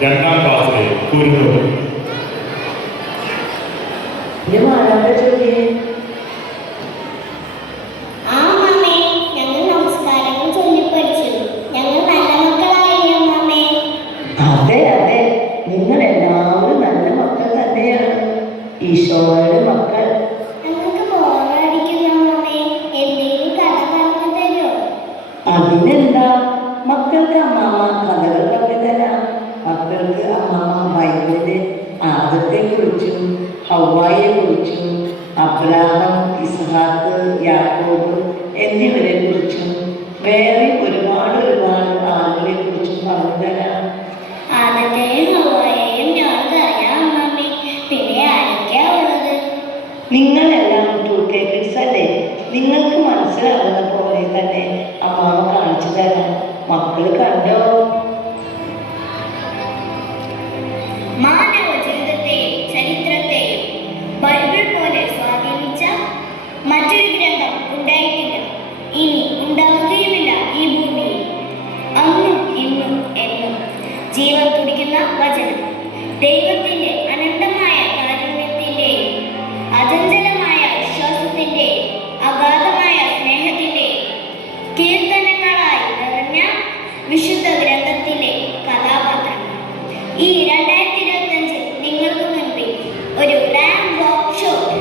2ാം ക്ലാസ്സിലെ കുരുന്നുകൾ. അതെ അതെ, നിങ്ങൾ എല്ലാവരും നല്ല മക്കൾ തന്നെയാണ്, ഈശോയുടെ മക്കൾ. അതിനെന്താ, മക്കൾക്ക് അമ്മാമ കഥകൾ പറഞ്ഞു തരാം. മക്കൾക്ക് അമ്മാമ ബൈബിളിലെ ആദത്തെ കുറിച്ചും ഹവ്വായെ കുറിച്ചും അബ്രാഹാം, ഇസ്ഹാക്ക്, യാക്കോബ് എന്നിവരെ കുറിച്ചും വേറെ ഒരുപാട് ആളുകളെ കുറിച്ചും പറഞ്ഞു തരാം. നിങ്ങളെല്ലാം 2K കിഡ്സ് അല്ലേ? നിങ്ങൾക്ക് മനസ്സിലാവുന്ന പോലെ തന്നെ അമ്മാവ കാണിച്ചു തരാം. മക്കള് കണ്ടോ? മാനവ ജീവിതത്തെയും ചരിത്രത്തെയും ബൈബിൾ പോലെ സ്വാധീനിച്ച മറ്റൊരു ഗ്രന്ഥം ഉണ്ടായിട്ടില്ല, ഇനി ഉണ്ടാവുകയുമില്ല ഈ ഭൂമിയിൽ. അന്നും ഇന്നും എന്നും ജീവൻ തുടിക്കുന്ന വചനം, ദൈവത്തിന്റെ അനന്തമായ കാരുണ്യത്തിന്റെയും അചഞ്ചലമായ വിശ്വാസത്തിന്റെയും അഗാധമായ സ്നേഹത്തിന്റെയും കീർത്തനങ്ങളായി നിറഞ്ഞ വിശുദ്ധ ഗ്രന്ഥത്തിലെ കഥാപാത്രങ്ങൾ. ഈ 2025 നിങ്ങൾക്ക് മുൻപിൽ ഒരു റാം വർക്ക് ഷോപ്പ്.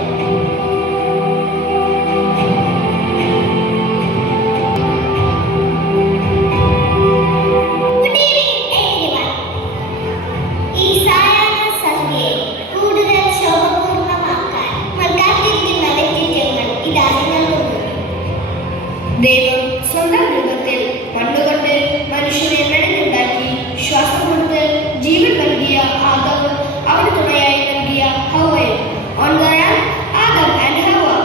ദൈവം സ്വന്തം രൂപത്തിൽ മണ്ണുകൊണ്ട് മനുഷ്യനെ മെനഞ്ഞുണ്ടാക്കി ശ്വാസം കൊടുത്ത് ജീവൻ നൽകിയ ആദവും അവന് തുണയായി നൽകിയ ഹവ്വയും. On the ram, Adam and Hawa.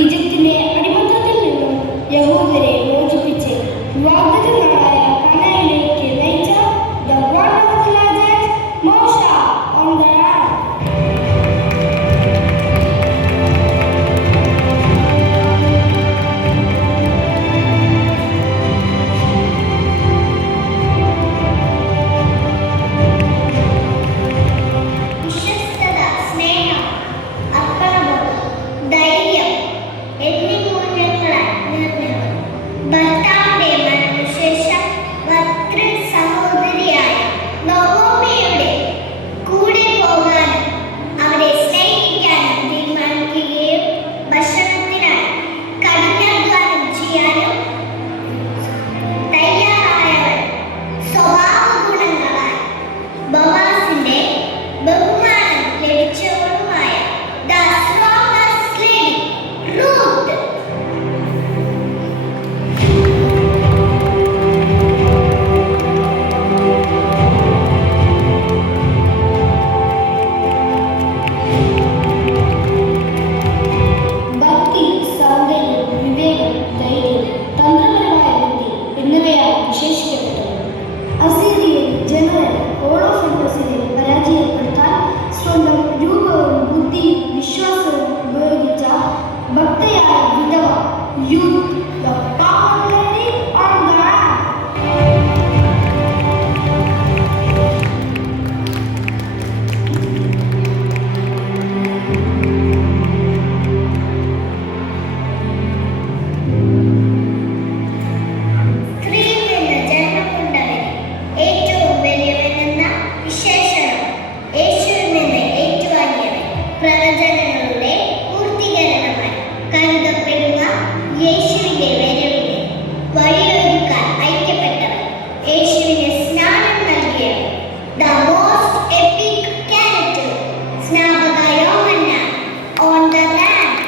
ഈജിപ്തിലെ അടിമത്തത്തിൽ നിന്നും youth, the power lady on the ramp. സ്ത്രീയിൽ നിന്ന് ജന്മം കൊണ്ടവൻ ഏറ്റവും വലിയവനെന്ന വിശേഷണം യേശുവിൽ നിന്ന് ഏറ്റുവാങ്ങിയവൻ പ്രവചനങ്ങളുടെ പൂർത്തീകരണമായി കരുതപ്പെടുന്ന യേശുവിന്റെ വരവിന് വഴിയൊരുക്കാൻ അയക്കപ്പെട്ടവൻ യേശുവിന് സ്നാനം നൽകിയവൻ ദ മോസ്റ്റ് എപ്പിക് ക്യാരക്ടർ സ്നാപക യോഹന്നാൻ ഓൺ ദ ലാൻഡ്.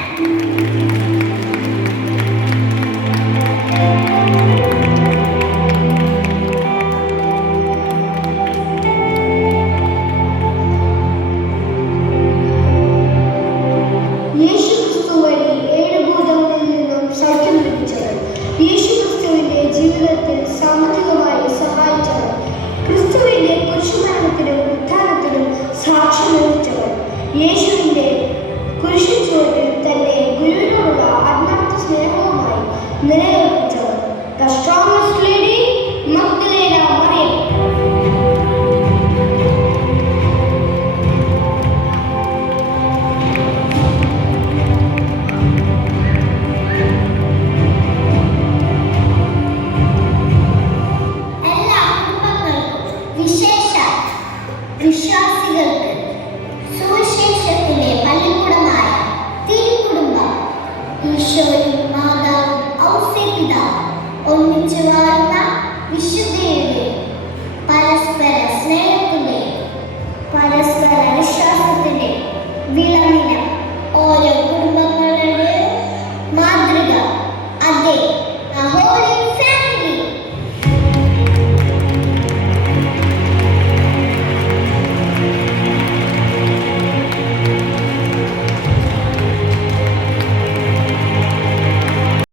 യേശുക്രിസ്തു വഴി 7 ഭൂതങ്ങളിൽ നിന്നും സൗഖ്യം ലഭിച്ചവൻ, യേശുക്രിസ്തുവിന്റെ ജീവിതത്തിൽ സാമ്പത്തികമായി സഹായിച്ചവൻ, ക്രിസ്തുവിന്റെ കുരിശുമരണത്തിനും ഉത്ഥാനത്തിനും സാക്ഷ്യം വഹിച്ചവൻ, യേശുവിന്റെ കുരിശുചുവട്ടിൽ തന്നെ ഗുരുവിനോടുള്ള ആത്മാർത്ഥ സ്നേഹവുമായി നിലനിർത്തിച്ചവൻ, the strongest lady Magdalene Mariyam. എല്ലാ കുടുംബങ്ങൾക്കും വിശേഷാൽ വിശ്വാസികൾക്ക് സുവിശേഷത്തിന്റെ പള്ളിക്കൂടമായ തിരുക്കുടുംബം ഈശോയും മാതാവും ഔസേപിതാവും ഒന്നിച്ചു വാഴുന്ന വിശുദ്ധയുടെ